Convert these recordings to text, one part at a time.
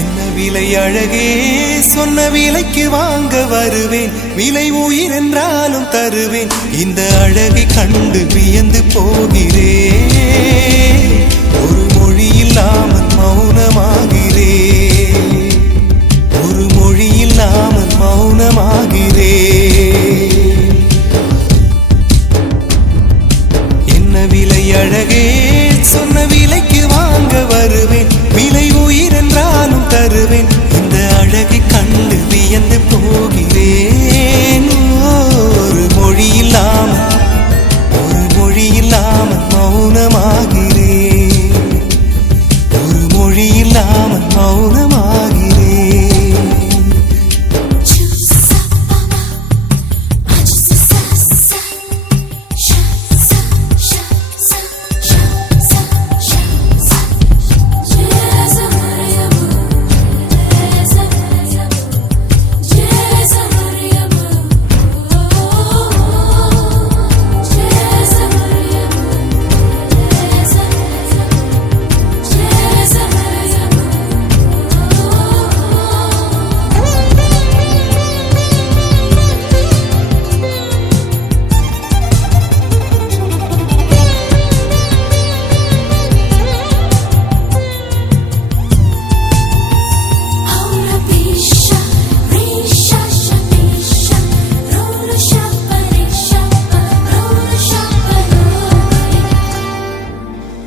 என்ன விலை அழகே, சொன்ன விலைக்கு வாங்க வருவேன். விலை உயிர் என்றாலும் தருவேன். இந்த அழகை கண்டு வியந்து போகிறேன். ஒரு மொழி இல்லாமல் மௌனமாகிறேன். ஒரு மொழி இல்லாமல் மௌனமாகிறேன். என்ன விலை அழகே, சொன்ன விலைக்கு வாங்க வருவேன். விலை உயிர் என்றாலும் தருவேன். இந்த அழகை கண்டு வியந்து போகிறேன். ஒரு மொழி இல்லாமல் மௌனமாகிறேன். ஒரு மொழி இல்லாமல் மௌனமாகிறேன்.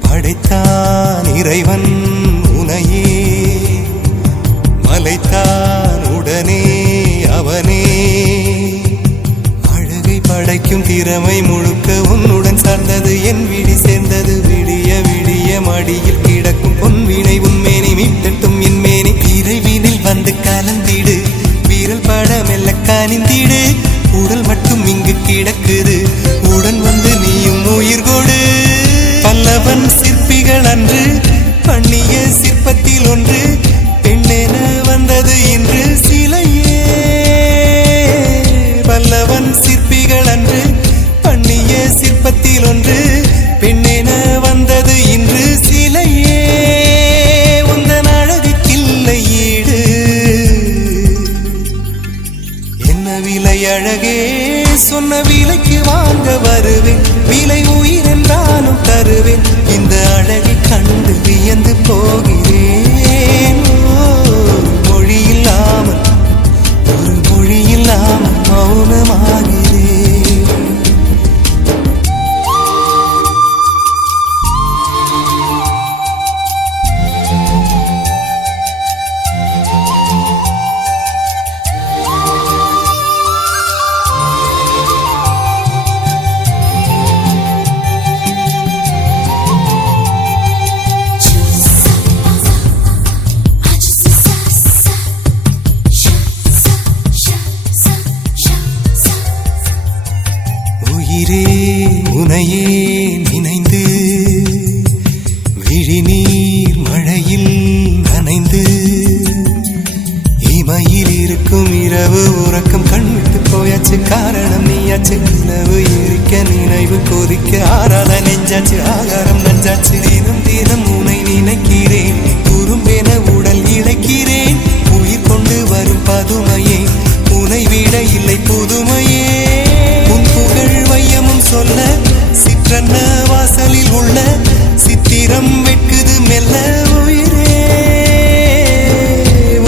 படைத்தான் இறைவன் உனையே, மலைத்தான் உடனே அவனே. அழகை படைக்கும் திறமை முழுக்க உன்னுடன் சார்ந்தது. என் விழி சேர்ந்தது விடிய விடிய மடியில் கிடக்கும் பொன்வினை உன்மேனி மீட்டட்டும் என் மேனி. இறைவினில் வந்து கலந்திடு, வீரல் பட மெல்ல கனிந்திடு. உடல் மட்டும் இங்கு கிடக்குது, உடன் வந்து நீயும் உயிர் கொடு. பல்லவன் சிற்பிகள் அன்று பண்ணிய சிற்பத்தில் ஒன்று, பெண்ணென வந்தது இன்று சிலையே. பல்லவன் சிற்பிகள் அன்று பண்ணிய சிற்பத்தில் ஒன்று, பெண்ணென வந்தது இன்று சிலையே. உந்தன் அழகுக்கில்லை ஈடு. என்ன விலை அழகே, சொன்ன விலைக்கு வாங்க வருவேன். விலை உயிர் என்றாலும் தருவேன். இந்த அழகை கண்டு வியந்து போகிறேன். மொழி இல்லாமல் மௌனமாகிறேன். உனையே நினைந்து விழிநீர் மழையில் நனைந்து, இமையில் இருக்கும் இரவு உறக்கம் கண்விட்டு போயாச்சு. காரணம் நீயாச்சு. நிலவு எரிக்க நினைவு கொதிக்க ஆறாத நெஞ்சாச்சு. ஆகாரம் நஞ்சாச்சு. தினம் தினம் உனை நினைக்கிறேன். குறும்பென உடல் இழைக்கிறேன். உயிர் கொண்டு வரும் பதுமையே, உனை விட இல்லை புதுமையே. உன் புகழ் வையமும் சொல்ல சிற்றன்ன வாசலில் உள்ள சித்திரம் வெட்குது மெல்ல உயிரே.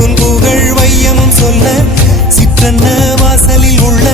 உன் புகழ் வையமும் சொல்ல சிற்றன்ன வாசலில் உள்ள